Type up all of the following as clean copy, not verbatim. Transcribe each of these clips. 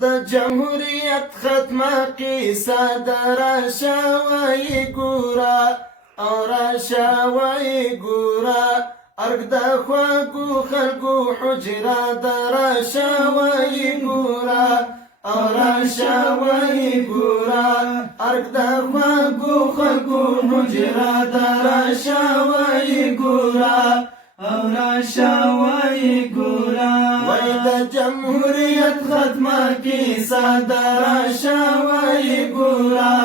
د جمهوریت ختمه قیسه د راشه وایي ګوره او راشه وایي ګوره ارګ د خوږو خلکو حجره د راشه وایي ګوره او راشه وایي ګوره ارګ د خوږو خلکو حجره د راشه وایي ګوره او راشه وایي ګوره وای د جمهوریت ختمه کیسه د راشه وایي ګوره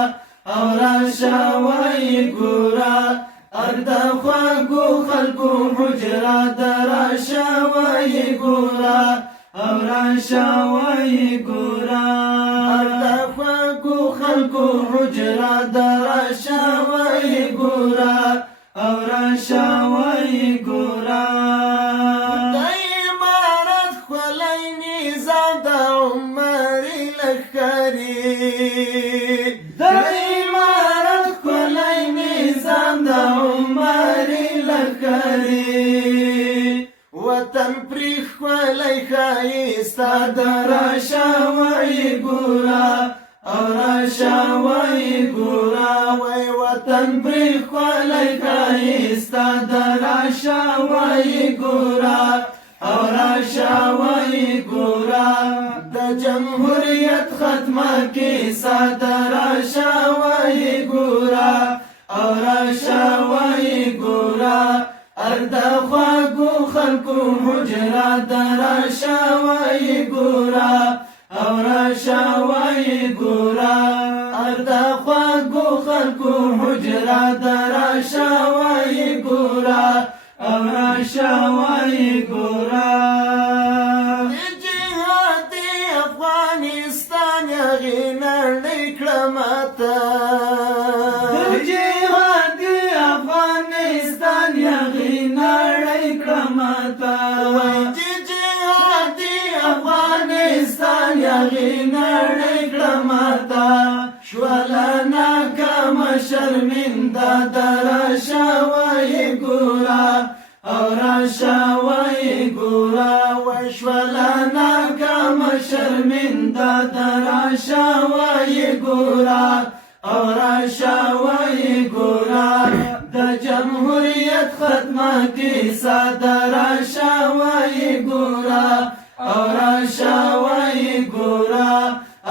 او راشه وایي ګوره ارګ د خوږو خلکو حجره د راشه وایي ګوره او راشه وایي ګوره ارګ د خوږو خلکو حجره د راشه وایي ګوره او راشه وایي ګوره د امارت ښکلی نظام د عمري لښکرې د امارت ښکلی نظام د عمري لښکرې وطن پرې ښکلی ښایسته د راشه وایي ګوره او راشه وایي ګوره وای وطن پرې ښکلی ښایسته د راشه وایي ګوره او راشه وایي ګوره د جمهوریت ختمه کیسه د راشه وایي ګوره او راشه وایي ګوره ارګ د خوږو خلکو حجره د راشه وایي ګوره او راشه وایي ګوره ارګ د خوږو خلکو حجره د راشه وایي ګوره او راشه وایي ګوره د جهادي افغانستان یغې نړۍ کړه ماته د جهادي افغانستان یغې نړۍ کړه ماته وای چې جهادي افغانستان یغې نړۍ کړه ماته شوله ناکامه شرمنده د راشه وایي ګوره او راشه وایي ګوره وای شوله ناکامه شرمنده د راشه وایي ګوره او راشه وایي ګوره د جمهوریت ختمه کیسه د راشه وایي ګوره او راشه وایي ګوره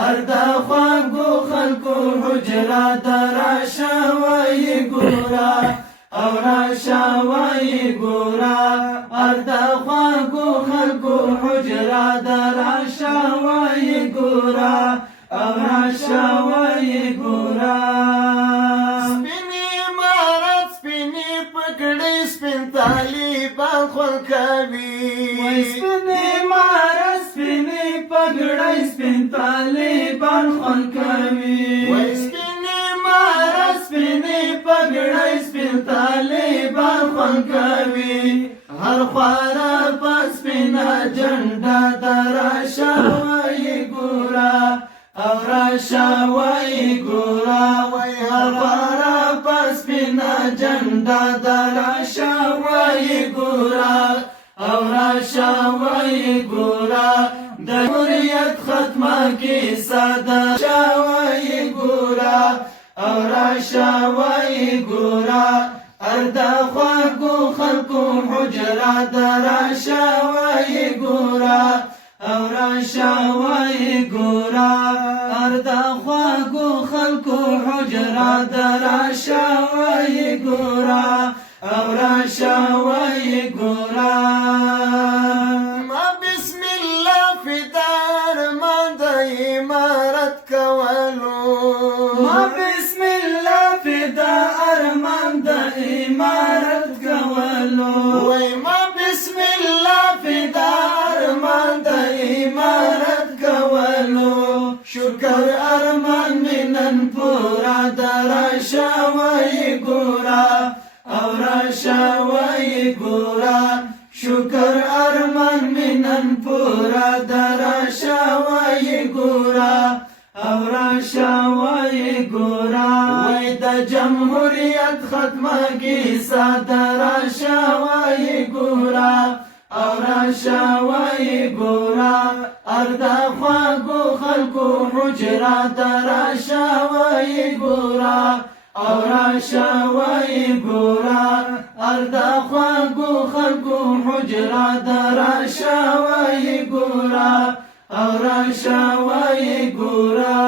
ارګ د خوږو خلکو حجره د راشه وایي ګوره او راشه وایي ګوره ارګ د خوږو خلکو حجره د راشه وایي ګوره او راشه وایي ګوره سپینې امارت سپینې پګړۍ سپین طالبان خوند کوي سپینې امارت سپینې پګړۍ سپین طالبان خوند کوي سپینې امارت سپینې پګړۍ سپین طالبان خوند کوي هر خواره په سپینه جنډه د راشه وایي ګوره او راشه وایي ګوره وای هر خواره په سپینه جنډه د راشه وایي ګوره او راشه وایي ګوره د جمهوریت ختمه کیسه د راشه وایي ګوره او راشه وایي ګوره ارګ د خوږو خلکو حجره د راشه وایي ګوره او راشه وایي ګوره ارګ د خوږو خلکو حجره د راشه وایي ګوره او راشه وایي ګوره ما بسم الله فدا ارمان د امارت کولو ما بسم الله فدا ارمان د امارت کولو وای ما بسم الله فدا ارمان د امارت کولو شکر ارمان منن پورا د راشه وایي ګوره او راشه وایي ګوره شکر ارمان منن پورا د راشه وایي ګوره او راشه وایي ګوره وای د جمهوریت ختمه کیسه د راشه وایي ګوره او راشه وایي ګوره اردا خواږو خلکو حجرات راشا وای ګورا او راشا وای ګورا اردا خواږو خلکو حجرات راشا وای ګورا او راشا وای ګورا